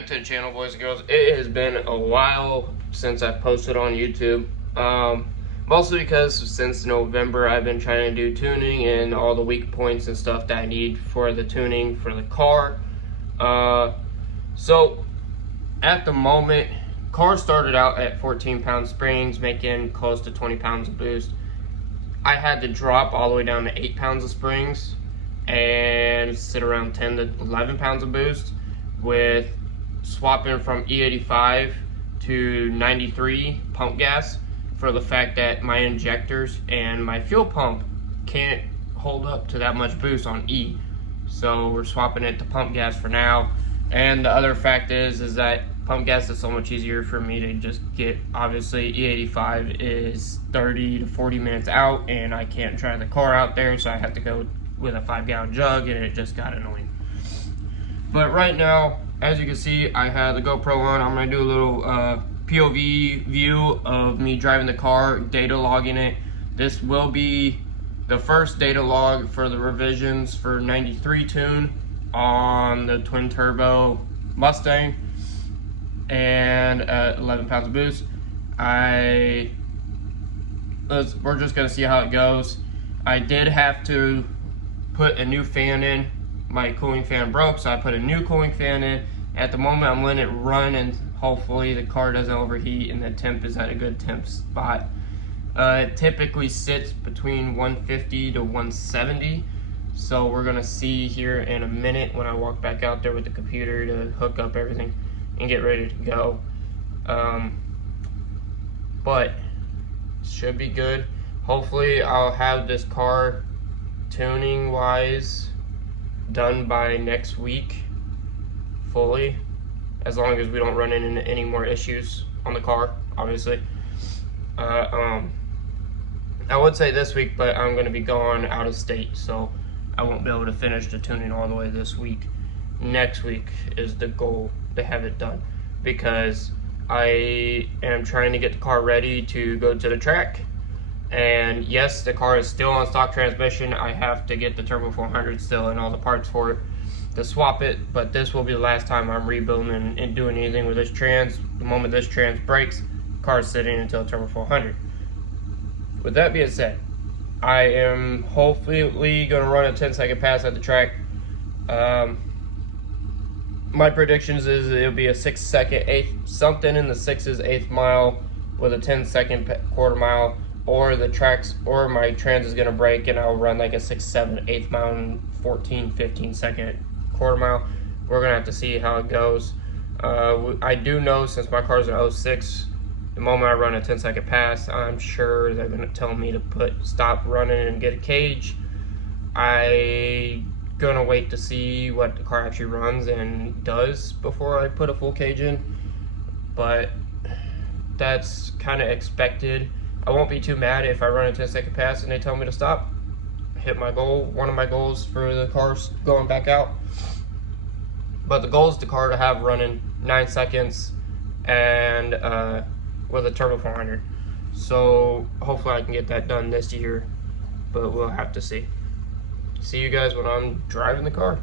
back to the channel, boys and girls. It has been a while since I've posted on YouTube. Mostly because since November I've been trying to do tuning and all the weak points and stuff that I need for the tuning for the car. So at the moment, car started out at 14-pound springs, making close to 20 pounds of boost. I had to drop all the way down to 8 pounds of springs and sit around 10 to 11 pounds of boost, with swapping from E85 to 93 pump gas for the fact that my injectors and my fuel pump can't hold up to that much boost on E. So we're swapping it to pump gas for now. And the other fact is that pump gas is so much easier for me to just get. Obviously E85 is 30 to 40 minutes out and I can't drive the car out there, so I have to go with a 5-gallon jug, and it just got annoying. But right now, as you can see, I have the GoPro on. I'm gonna do a little POV view of me driving the car, data logging it. This will be the first data log for the revisions for 93 tune on the twin turbo Mustang and 11 pounds of boost. We're just gonna see how it goes. I did have to put a new fan in. My cooling fan broke, so I put a new cooling fan in. At the moment, I'm letting it run, and hopefully the car doesn't overheat and the temp is at a good temp spot. It typically sits between 150 to 170, so we're gonna see here in a minute when I walk back out there with the computer to hook up everything and get ready to go. But should be good. Hopefully I'll have this car tuning wise done by next week fully, as long as we don't run into any more issues on the car, obviously. I would say this week, but I'm going to be gone out of state, so I won't be able to finish the tuning all the way this week. Next week is the goal to have it done, because I am trying to get the car ready to go to the track. And yes, the car is still on stock transmission. I have to get the Turbo 400 still and all the parts for it to swap it, but this will be the last time I'm rebuilding and doing anything with this trans. The moment this trans breaks, the car is sitting until Turbo 400. With that being said, I am hopefully going to run a 10-second pass at the track. My predictions is it'll be a 6-second, something in the 6's 1/8 mile with a 10-second quarter mile, or the tracks, or my trans is gonna break and I'll run like a 6, 7, 1/8 mile and 14, 15 second quarter mile. We're gonna have to see how it goes. I do know, since my car's an 06, the moment I run a 10-second pass, I'm sure they're gonna tell me to stop running and get a cage. I gonna wait to see what the car actually runs and does before I put a full cage in, but that's kind of expected. I won't be too mad if I run a 10-second pass and they tell me to stop. Hit my goal, one of my goals for the car going back out. But the goal is the car to have running 9 seconds and with a Turbo 400. So hopefully I can get that done this year, but we'll have to see. See you guys when I'm driving the car.